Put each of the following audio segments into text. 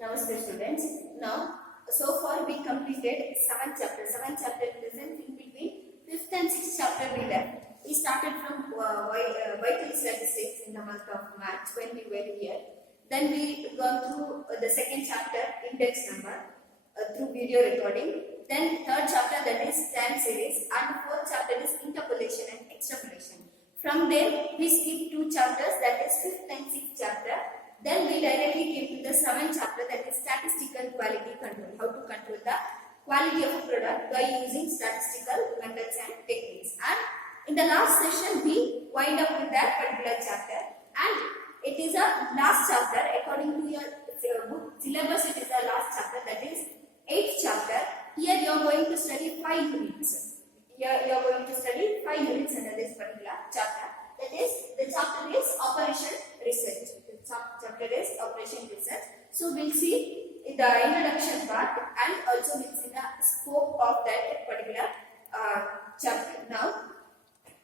Namaste students. Now, so far we completed 7 chapters. 7 chapters present in between 5th and 6th chapter we left. We started from vital statistics in the month of March when we were here. Then we gone through the second chapter, index number, through video recording. Then third chapter, that is time series, and fourth chapter is interpolation and extrapolation. From there we skipped 2 chapters, that is 5th and 6th chapter. Then we directly came to the 7th chapter, that is statistical quality control. How to control the quality of a product by using statistical methods and techniques. And in the last session we wind up with that particular chapter, and it is a last chapter according to your book syllabus. It is the last chapter, that is 8th chapter. Here you are going to study 5 units. Here you are going to study 5 units under this particular chapter. That is, the chapter is operation research. The chapter is operation research. So we'll see in the introduction part, and also we'll see the scope of that particular chapter. Now,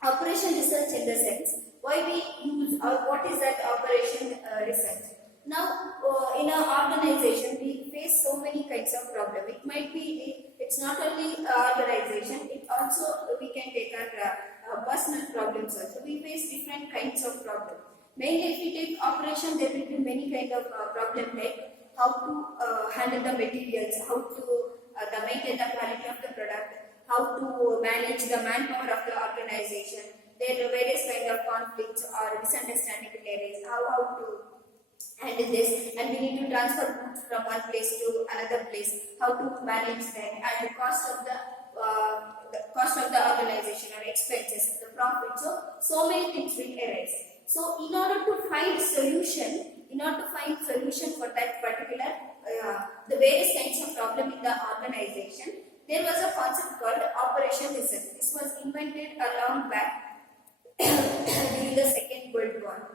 operation research in the sense, why we use or what is that operation research? Now, in our organization, we face so many kinds of problems. It might be, it's not only organization, it also, we can take our personal problems also. We face different kinds of problems. Mainly if we take operation, there will be many kind of problems like how to handle the materials, how to maintain the quality of the product, how to manage the manpower of the organization. There are various kind of conflicts or misunderstanding areas, how to handle this, and we need to transfer goods from one place to another place, how to manage them, and the cost of the organization or expenses, the profit. So many things will arise. So in order to find solution, for that particular the various kinds of problem in the organization, there was a concept called operation research. This was invented a long back during the Second World War.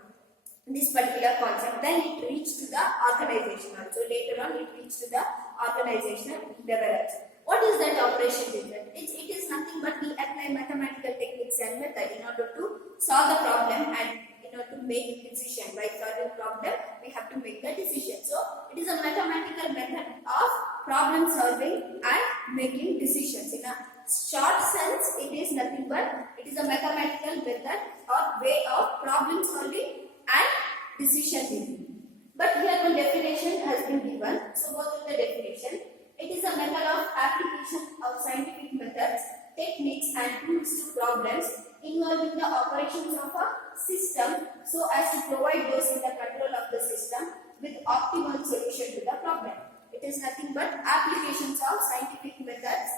This particular concept, then it reached to the organization also. Later on it reached to the organizational development. What is that operation research? It is nothing but we apply mathematical techniques and method in order to solve the problem, and in order to make a decision. By solving problem, we have to make the decision. So it is a mathematical method of problem solving and making decisions. In a short sense, it is nothing but it is a mathematical method or way of problem solving and decision making. But here one definition has been given. So what is the definition? It is a method of application of scientific methods, techniques and tools to problems involving the operations of a system so as to provide those in the control of the system with optimal solution to the problem. It is nothing but applications of scientific methods,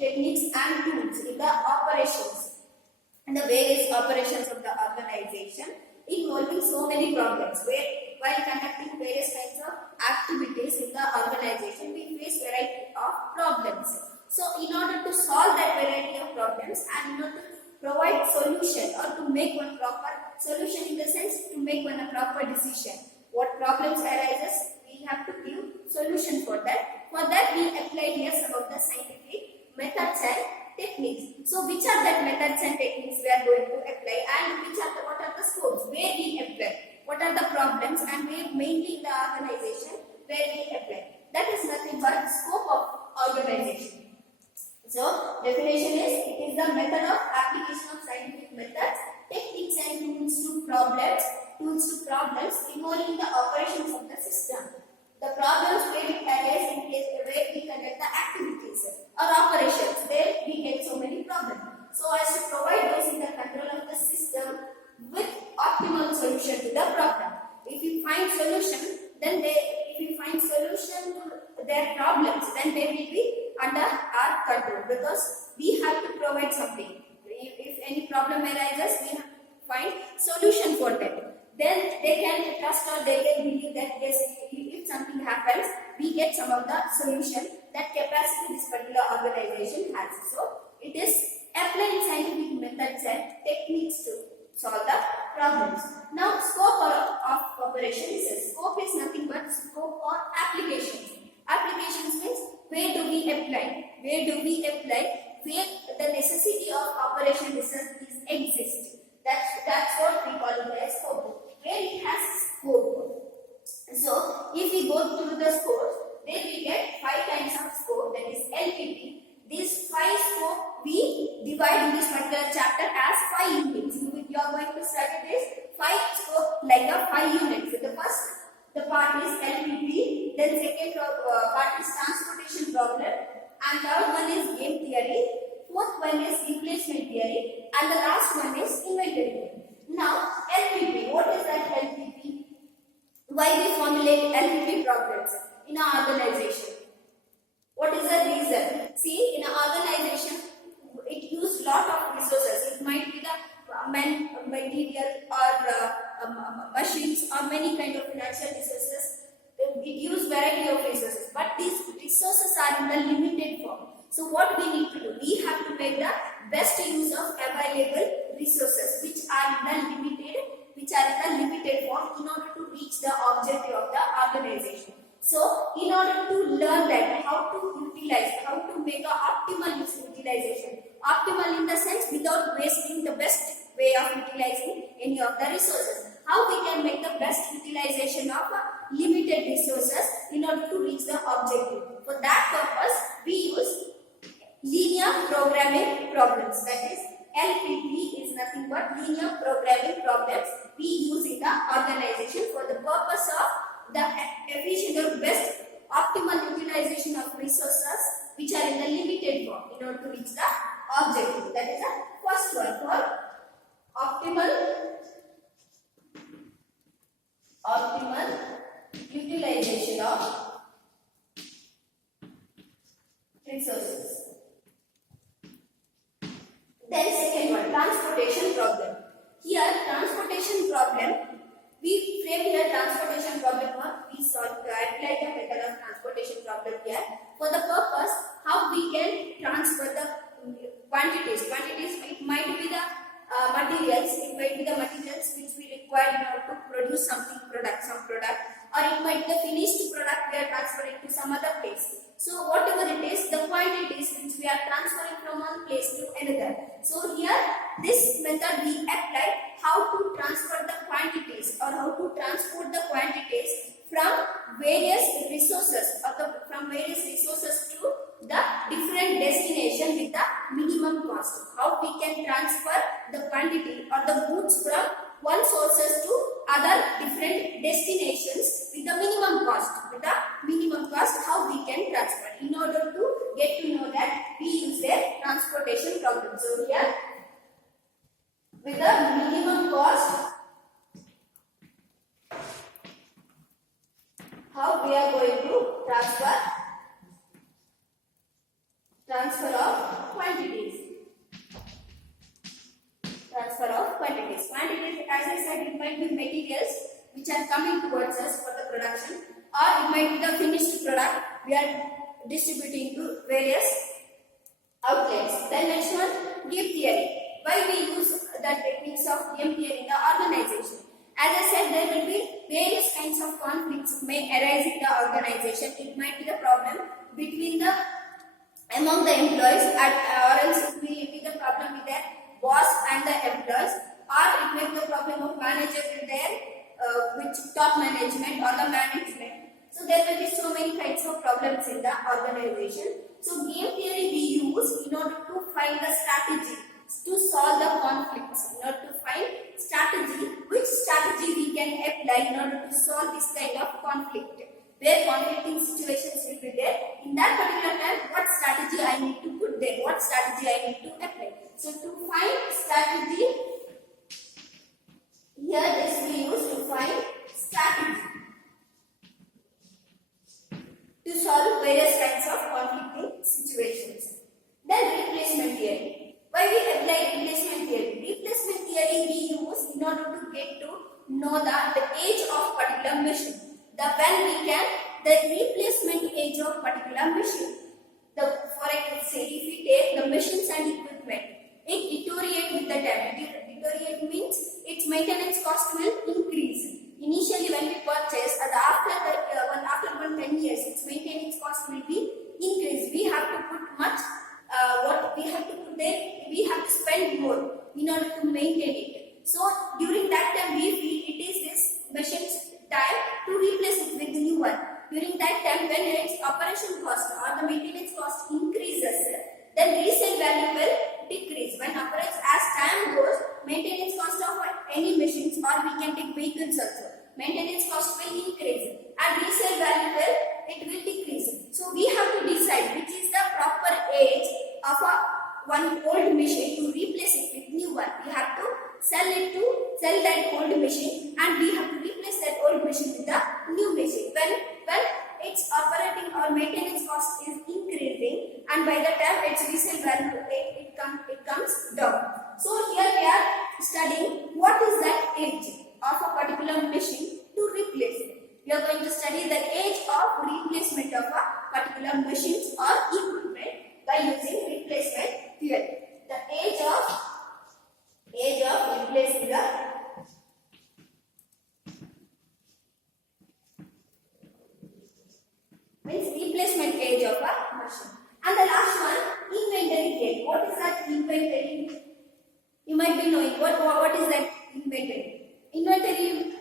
techniques and tools in the operations and the various operations of the organization involving so many problems, where while conducting various kinds of activities in the organization, we face variety of problems. So in order to solve that variety of problems and in order to provide solution or to make one proper solution, in the sense to make one a proper decision, what problems arises, we have to give solution for that. For that we apply here some of the scientific methods and techniques. So which are that methods and techniques we are going to apply, and what are the scopes where we apply, what are the problems, and where mainly in the organization where we apply. That is nothing but scope of organization. So definition is, it is the method of application of scientific methods, techniques and tools to problems involving the operations of the system. The problems where it arise in case where we conduct the activities or operations, there we get so many problems. So as to provide those in the control of the system with optimal solution to the problem. If we find solution, then if we find solution to their problems, then they will be under our control, because we have to provide something. If any problem arises, we have to find solution for that. Then they can trust or they can believe that yes, if something happens, we get some of the solution, that capacity this particular organization has. So it is applying scientific methods and techniques to solve the problems. Now scope of operation is, scope is nothing but scope or applications. Applications means where do we apply, where the necessity of operation research is exist. That's what we call it as scope, where it has scope. So if we go through the scores, then we get 5 kinds of score, that is LPP. These 5 score we divide in this particular chapter as 5 units. You are going to study this 5 score like a 5 units. So the part is LPP, then second part is transportation problem, and third one is game theory, fourth one is replacement theory, and the last one is inventory theory. Now LPP, what is that LPP? Why we formulate LPP problems in our organization? What is the reason? See, in an organization, it uses lot of resources. It might be the material or machines or many kind of financial resources. It uses variety of resources, but these resources are in the limited form. So what we need to do? We have to make the best use of available resources which are in the limited form in order to reach the objective of the organization. So, in order to learn that, how to utilize, how to make an optimal utilization. Optimal in the sense without wasting the best way of utilizing any of the resources. How we can make the best utilization of limited resources in order to reach the objective. For that purpose, we use linear programming problems. That is, LPP is nothing but linear programming problems we use in the organization for the purpose of the efficient or best optimal utilization of resources which are in the limited form in order to reach the objective. That is the first one, for optimal utilization of resources. Then second one, transportation problem. Here transportation problem, we frame here transportation problem or we apply the method of transportation problem here for the purpose how we can transfer the quantities. It might be the materials which we require in order to produce some product, or it might be the finished product we are transferring to some other place. So whatever it is, the quantities which we are transferring from one place to another. So here this method we apply how to transfer the quantities or how to transport the quantities from various resources to the different destination with the minimum cost. How we can transfer the quantity or the goods from one sources to other different destinations with the minimum cost. How we can transfer. In order to get to know that, we use their transportation problem. So here, with the minimum cost, how we are going to transfer of quantities. Quantities, as I said, it might be materials which are coming towards us for the production, or it might be the finished product we are distributing to various outlets. Then next one, game theory. Why we use the techniques of game theory in the organization? As I said, there will be various kinds of conflicts may arise in the organization. It might be the problem among the employees, or else it will be the problem with their boss and the employees, or it may be the problem of manager with their top management or the management. So there will be so many kinds of problems in the organization. So game theory we use in order to find the strategy to solve the conflicts. In order to find which strategy we can apply in order to solve this kind of conflict, where conflicting situations will be there. In that particular time, what strategy I need to put there, what strategy I need to apply. So to find strategy, here this we use to find strategy to solve various kinds of conflicting situations. Then replacement theory. Why we apply replacement theory? Replacement theory we use in order to get to know the age of particular machine. The replacement age of particular machine. For example, say if we take the machines and equipment, it deteriorates with the time. Deteriorate means its maintenance cost will increase. Initially, when we purchase, after 10 years, its maintenance cost will be increased. We have to put much. What we have to put there, we have to spend more in order to maintain it. So during that time, we feel it is this machine's time to replace it with the new one. During that time, when its operation cost or the maintenance cost increases, then resale value will decrease. When operates as time goes, maintenance cost of any machines, or we can take vehicles also, maintenance cost will increase and resale value will decrease. So we have to decide which is the proper age of one old machine to replace it with new one. We have to sell that old machine, and we have to replace that old machine with a new machine. When its operating or maintenance cost is increasing, and by the time its resale value it comes down. So here we are studying what is that age of a particular machine to replace it. We are going to study the age of replacement of a particular machines or equipment by using replacement theory. The age of replacing the means replacement age of a machine. And the last one, inventory age. What is that inventory? You might be knowing what is that inventory. Inventory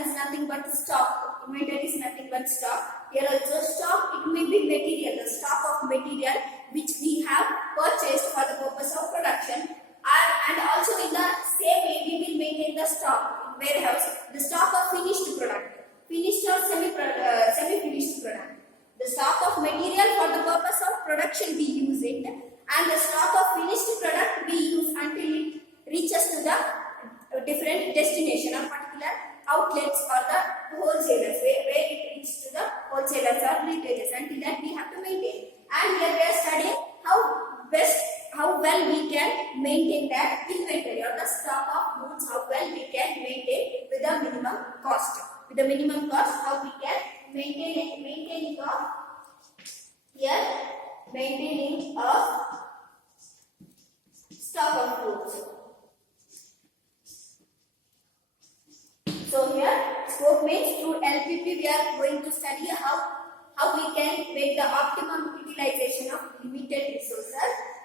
is nothing but stock. Inventory is nothing but stock. Here also stock, it may be material, the stock of material which we have purchased for the purpose of production. And also in the same way we will maintain the stock in warehouse, the stock of finished product, finished or semi-finished product. The stock of material for the purpose of production we use it, and the stock of finished product we use until it reaches to the different destination or particular outlets or the wholesalers, where it reaches to the wholesalers or retailers. Until that we have to maintain. And here we are studying how well we can maintain that inventory or the stock of goods, how well we can maintain with the minimum cost. With the minimum cost, how we can maintaining of stock of goods. So here scope means through LPP we are going to study how we can make the optimum utilization of limited resources.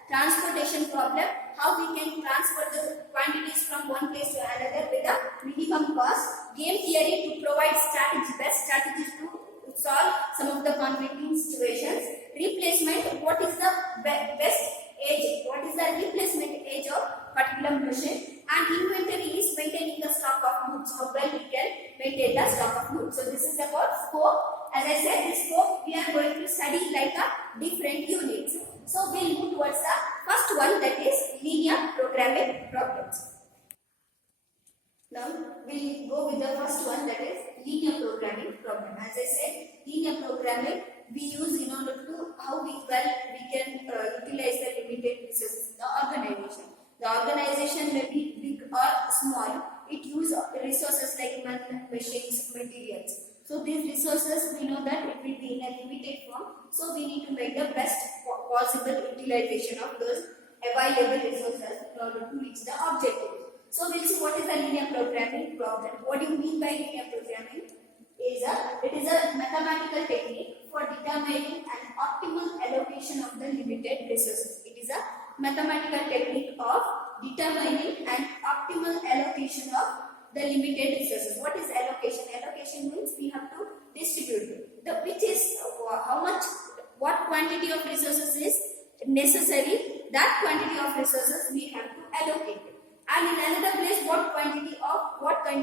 Transportation problem, how we can transfer the quantities from one place to another with a minimum cost. Game theory to provide best strategies to solve some of the conflicting situations. Replacement, what is the best age, what is the replacement age of particular machine. And inventory is maintaining the stock of goods, how well we can maintain the stock of goods. So this is about scope. As I said, this scope we are going to study like a different units. So we'll move towards the first one, that is linear programming problems. Now we'll go with the first one, that is linear programming problem. As I said, linear programming we use in order to how we can utilize the limited resources in the organization. The organization may be big or small. It uses resources like machines, materials. So these resources, we know that it will be in a limited form. So we need to make the best possible utilization of those available resources in order to reach the objective. So we'll see what is the linear programming problem. What do you mean by linear programming? It is a mathematical technique for determining an optimal allocation of the limited resources. It is a mathematical technique of determining an optimal allocation of the limited resources. What is allocation? Allocation means we have to distribute what quantity of resources is necessary, that quantity of resources we have to allocate. And in another place, what kind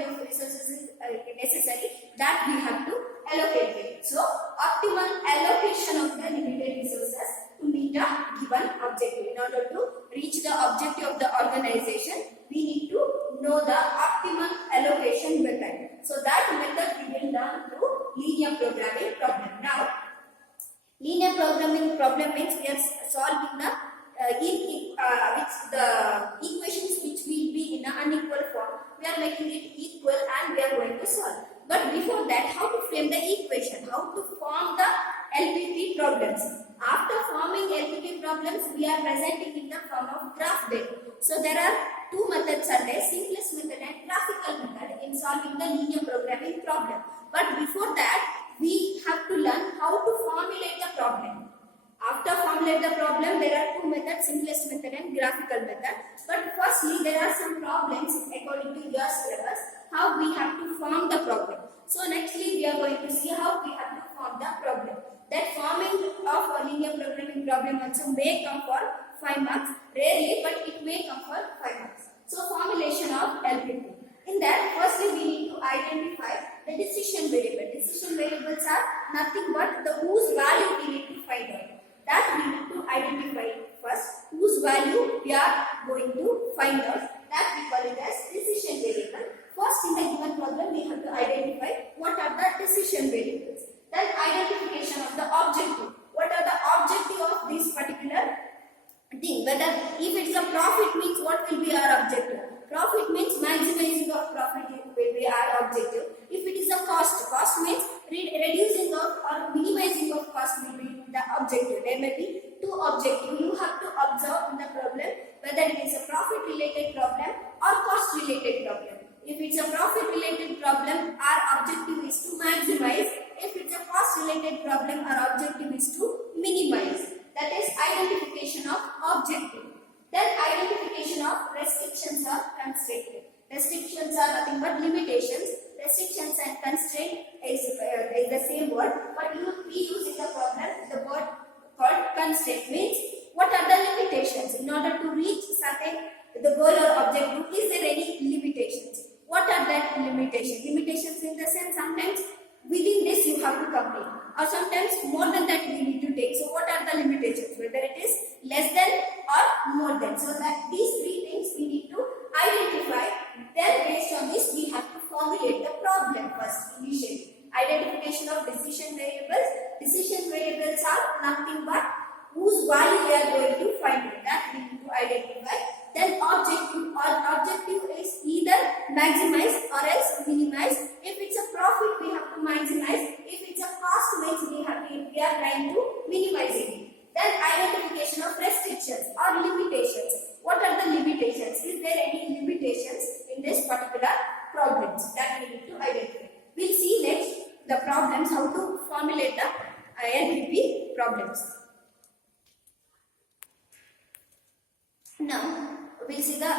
of resources is necessary, that we have to allocate it. So optimal allocation of the limited resources to meet a given objective. In order to reach the objective of the organization, we need to know the optimal allocation method. So that method we will learn through linear programming problem. Now, linear programming problem means we are solving the equations which will be in an unequal form. We are making it equal and we are going to solve. But before that, how to frame the equation, how to form the LPP problems. After forming LPP problems, we are presenting in the form of graph data. So there are two methods are there, simplest method and graphical method in solving the linear programming problem. But before that, we have to learn how to formulate the problem. After formulate the problem, there are two methods, simplest method and graphical method. But firstly, there are some problems according to your syllabus, how we have to form the problem. So nextly, we are going to see how we have linear programming problem also may come for 5 marks. Rarely, but it may come for 5 marks. So formulation of LPP. In that, firstly we need to identify the decision variable. Decision variables are nothing but the whose value we need to find out. That we need to identify first. Whose value we are going to find out. That we call it as decision variable. First, in the given problem, we have to identify what are the decision variables. Then identification of the objective. What are the objective of this particular thing? Whether if it's a profit means what will be our objective? Profit means maximizing of profit will be our objective. If it is a cost means reducing of or minimizing of cost will be the objective. There may be two objectives. You have to observe in the problem whether it is a profit related problem or cost related problem. If it's a profit related problem, our objective is to maximize. If it's a cost related problem, our objective is to minimize. That is identification of objective. Then identification of restrictions or constraints. Restrictions are nothing but limitations. Restrictions and constraint is the same word, but we use in the problem the word called constraint. Means what are the limitations? In order to reach the goal or objective, is there any limitations? What are that limitations? Limitations in the sense sometimes within this you have to complete, or sometimes more than that we need to take. So what are the limitations? Whether it is less than or more than. So that these three things we need to identify. Then based on this we have to formulate the problem first initially. Identification of decision variables. Decision variables are nothing but whose value we are going to find it. That we need to identify. Then objective. Our objective is either maximize or else minimize. If it's a profit, we have to maximize. If it's a cost, means we are trying to minimize it. Then identification of restrictions or limitations. What are the limitations? Is there any limitations in this particular problems that we need to identify? We'll see next the problems, how to formulate the LPP problems. Now, we'll see the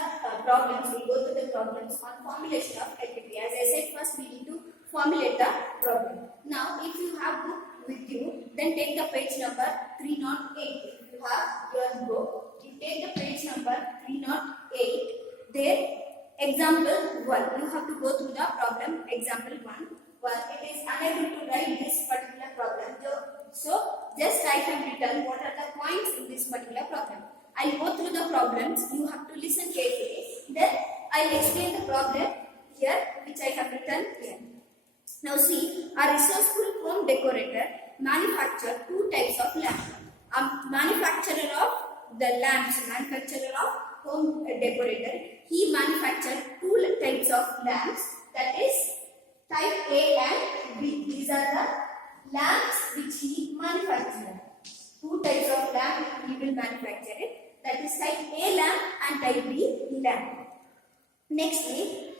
problems. We'll go through the problems on formulation of LPP. As I said, first we need to formulate the problem. Now, if you have book with you, then take the page number 308. If you have your book, you take the page number 308. There, example 1. You have to go through the problem. Example 1. Well, it is unable to write this particular problem. So, just I have written what are the points in this particular problem. I'll go through the problems. You have to listen carefully. Then I'll explain the problem here, which I have written here. Now see, a resourceful home decorator manufactured two types of lamps. A manufacturer of the lamps, manufacturer of home decorator, he manufactured two types of lamps. That is type A and B. These are the lamps which he manufactured. Two types of lamp he will manufacture it. That is type A lamp and type B lamp. Nextly,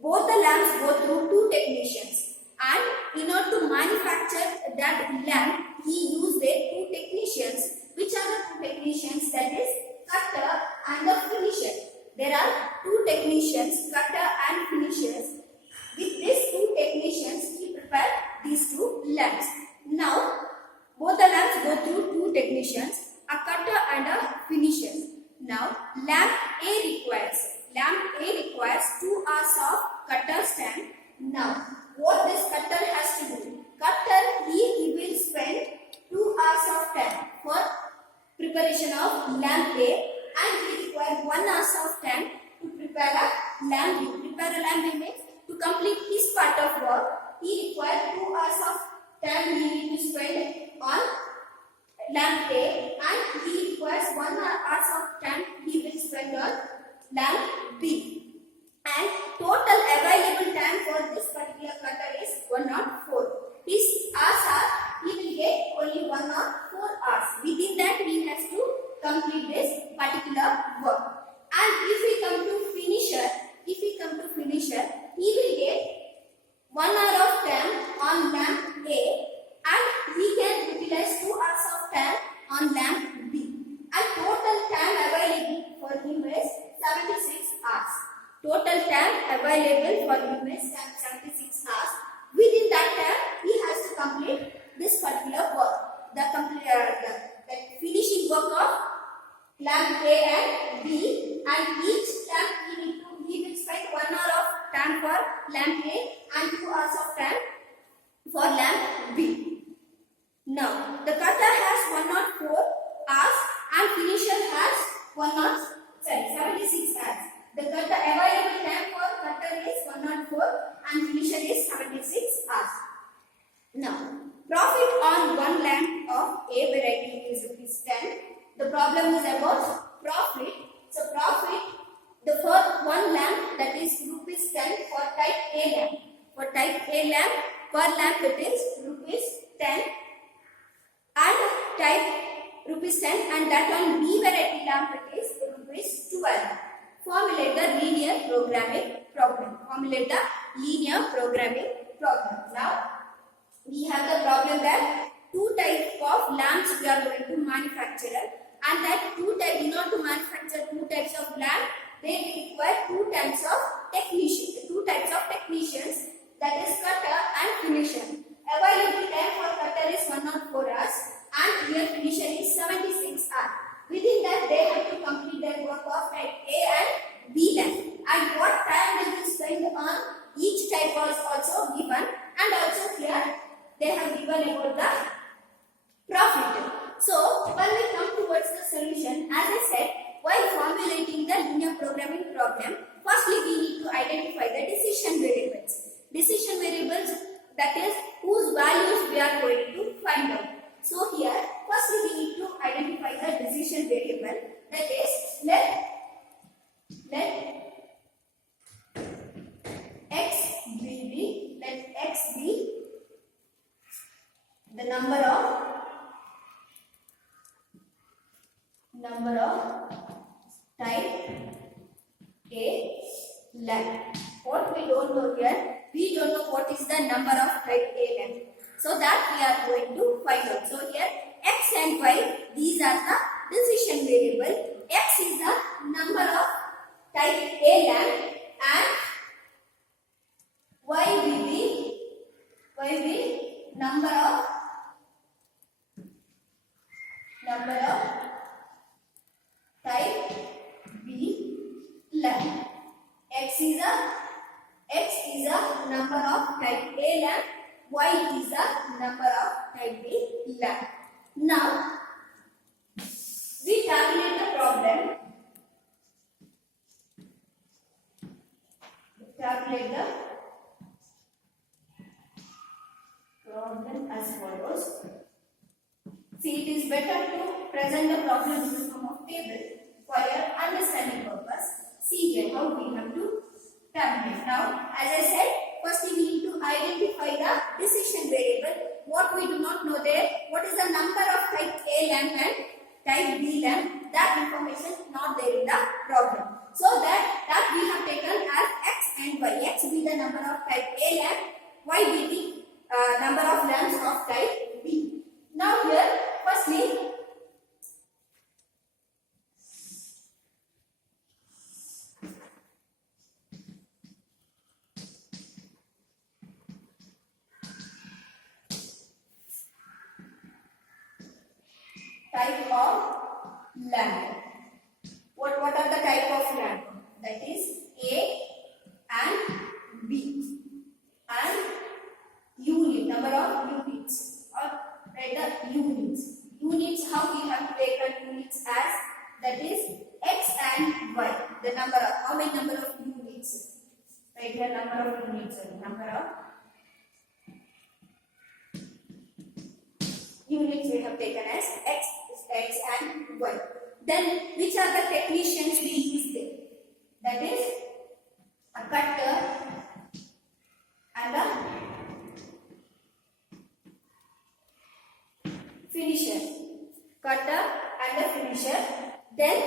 both the lamps go through two technicians, and in order to manufacture that lamp, he used their two technicians. Which are the two technicians? That is cutter and the finisher. There are two technicians, cutter and finishers. With these two technicians, he prepared these two lamps. Now, both the lamps go through two technicians, a cutter and a finisher. Now, lamp A requires 2 hours of cutter stand. Now, what this cutter has to do? Cutter, he will spend 2 hours of time for preparation of lamp A, and he requires 1 hour of time to prepare a lamp B. Prepare a lamp B means to complete his part of work, he requires 2 hours of time he need to spend on lamp A, and he requires 1 hour of time he will spend on lamp B. And total available time for this particular cutter is 104. His hours are, he will get only 1 or 4 hours. Within that he has to complete this particular work. And if we come to finisher, he will get 1 hour of time on lamp A, and he can utilize 2 hours of time on lamp B. And total time available for him is 76 hours. Total time available for him is 76 hours. Within that time, he has to complete this particular work. the finishing work of lamp A and B, and each lamp he will spend 1 hour of time for lamp A and 2 hours of time for lamp B. Now the cutter has 104 hours and finisher has 76 hours. The cutter available time for cutter is 104 and finisher is 76 hours. Now profit on one lamp of A variety is rupees 10. The problem is about profit. So profit, the first one lamp, that is rupees 10 for type A lamp. For type A lamp, per lamp it is rupees 10 and type rupees 10, and that on B variety lamp it is rupees 12. Formulate the linear programming problem. Formulate the linear programming problem. Now we have the problem that two types of lamps we are going to manufacture, and that in order to manufacture two types of lamp, they require two types of technicians, that is cutter and finisher. Available time for cutter is 104 hours and here finisher is 76 hours. Within that they have to complete their work of type A and B lamp, and what time they will spend on each type was also given, and also here they have given about the profit. So when we come towards the solution, as I said, while formulating the linear programming problem, firstly we need to identify the decision variables. Decision variables, that is whose values we are going to find out. So here firstly we need to identify the decision variable, that is let x be the number of type A lamp. What we don't know here, we don't know what is the number of type A lamp. So that we are going to find out. So here x and y, these are the decision variable. X is the number of type A lamp and y will be number of type B lamp. X is a number of type A lamp, y is a number of type B lamp. Now we calculate the problem. As follows. See, it is better to present the problem in the form of table for your understanding purpose. See here how we have to calculate. Now, as I said, firstly we need to identify the decision variable. What we do not know there, what is the number of type A lamp and type B lamp, that information is not there in the problem. So that we have taken as x and y. X be the number of type A lamp, y be the number of lamps of type B. Now here, firstly, type of lamp. What are the type of lamp? That is A and B, and unit, number of units, or write the units. Units, how we have taken units as, that is x and y. The number of, how many number of units? Write the number of units, number of units we have taken as x and y. Then which are the technicians we use there? That is a cutter and a finisher. Cutter and a finisher. Then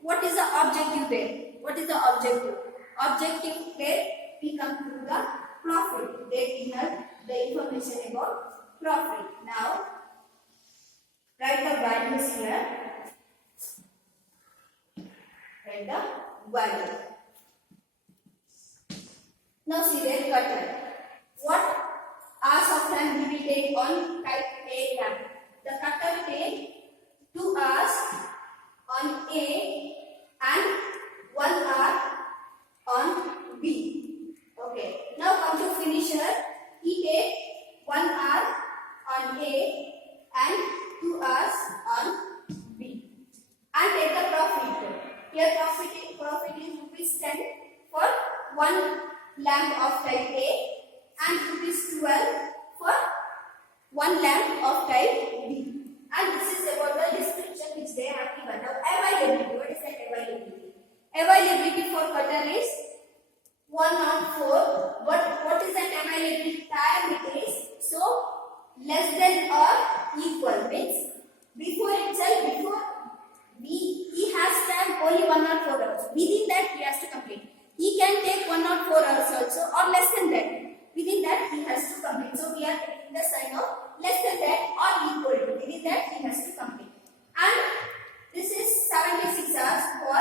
what is the objective there? What is the objective? Objective there we come to the profit. There we have the information about profit. Now write the values here. Write the value. Now see there, cutter. What hours of time we will take on type A lamp? The one lamp of type B. And this is about the description which they have given. Now availability. What is that availability? Availability for cutter is 104. What is that availability time it is? So less than or equal means before he has time only 104 hours. Within that he has to complete. He can take 104 hours also or less than that. Within that he has to complete. So we are taking the sign of less than that or equal to. Within that he has to complete. And this is 76 hours for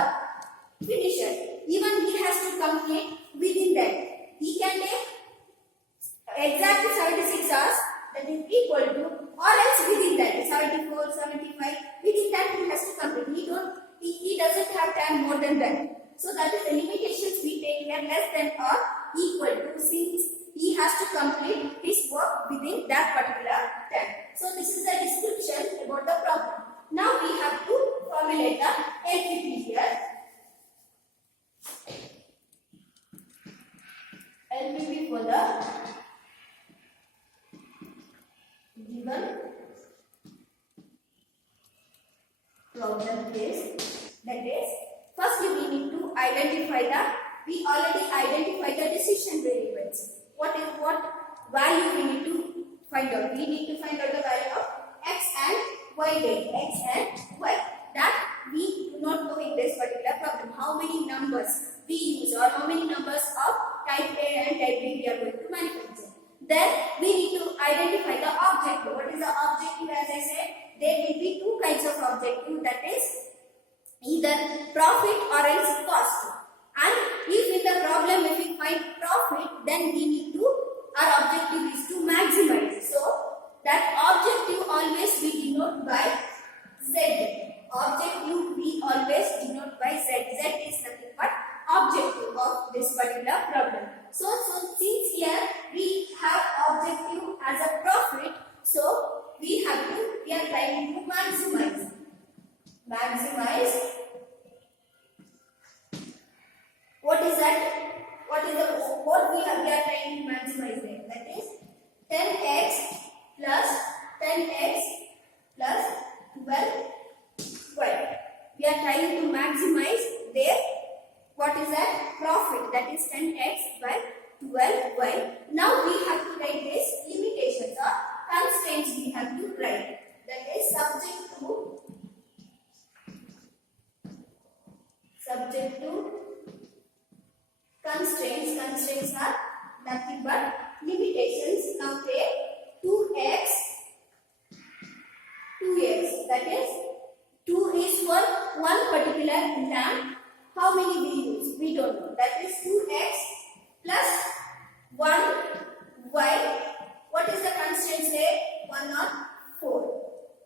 finisher. Even he has to complete within that. He can take exactly 76 hours, that is equal to, or else within that 74, 75. Within that he has to complete. He doesn't have time more than that. So that is the limitations we take here, less than or equal to, since he has to complete his work within that particular time. So this is the description about the problem. Now we have to formulate the LPP here. LPP for the given problem case. That is, firstly we need to we already identified the decision variables. What value we need to find out? We need to find out the value of x and y there. X and y. That we do not know in this particular problem. How many numbers we use or how many numbers of type A and type B we are going to manufacture. Then we need to identify the objective. What is the objective? As I said, there will be two kinds of objective, that is either profit or else cost. And if in the problem if we find profit, then we need to, our objective is to maximize. So that objective always we denote by Z. Objective we always denote by Z. Z is nothing but objective of this particular problem. So since here we have objective as a profit, so we are trying to maximize. What is that? What we are trying to maximize there? That is 10x plus 12y. We are trying to maximize there. What is that? Profit. That is 10x by 12y. Now we have to write this limitations or constraints we have to write. That is subject to constraints. Constraints are nothing but limitations. Now take 2x. That is 2 is for one particular lamp. How many we use? We don't know. That is 2x plus 1y. What is the constraint there? 1 or 4.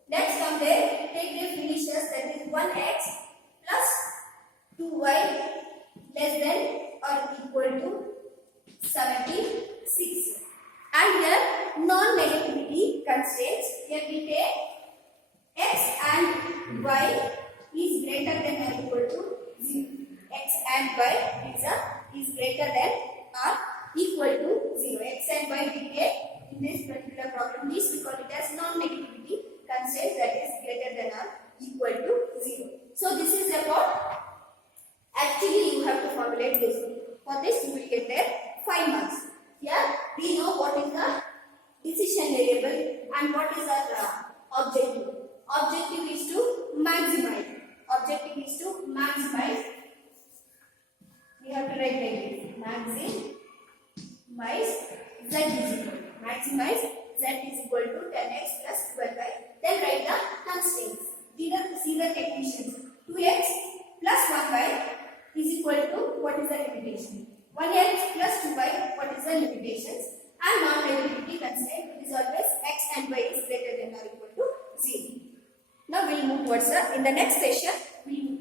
Next come there, take the finishers, that is 1x plus 2y less than or equal to 76. And here non-negativity constraints. Here we take x and y is greater than or equal to 0. X and y is greater than or equal to 0. X and y we take in this particular problem. This we call it as non-negativity constraint, that is greater than or equal to 0. So this is about, actually you have to formulate this. For this you will get there 5 marks. Here we know what is the decision variable and what is our objective. Objective is to maximize. We have to write like this. Maximize z is equal to 10x plus 12y. Then write the constraints. See the technicians. 2x plus 1y is equal to, what is the limitation? 1x plus 2y, what is the limitations? And non-negativity constraint is always x and y is greater than or equal to 0. Now we will move towards in the next session we will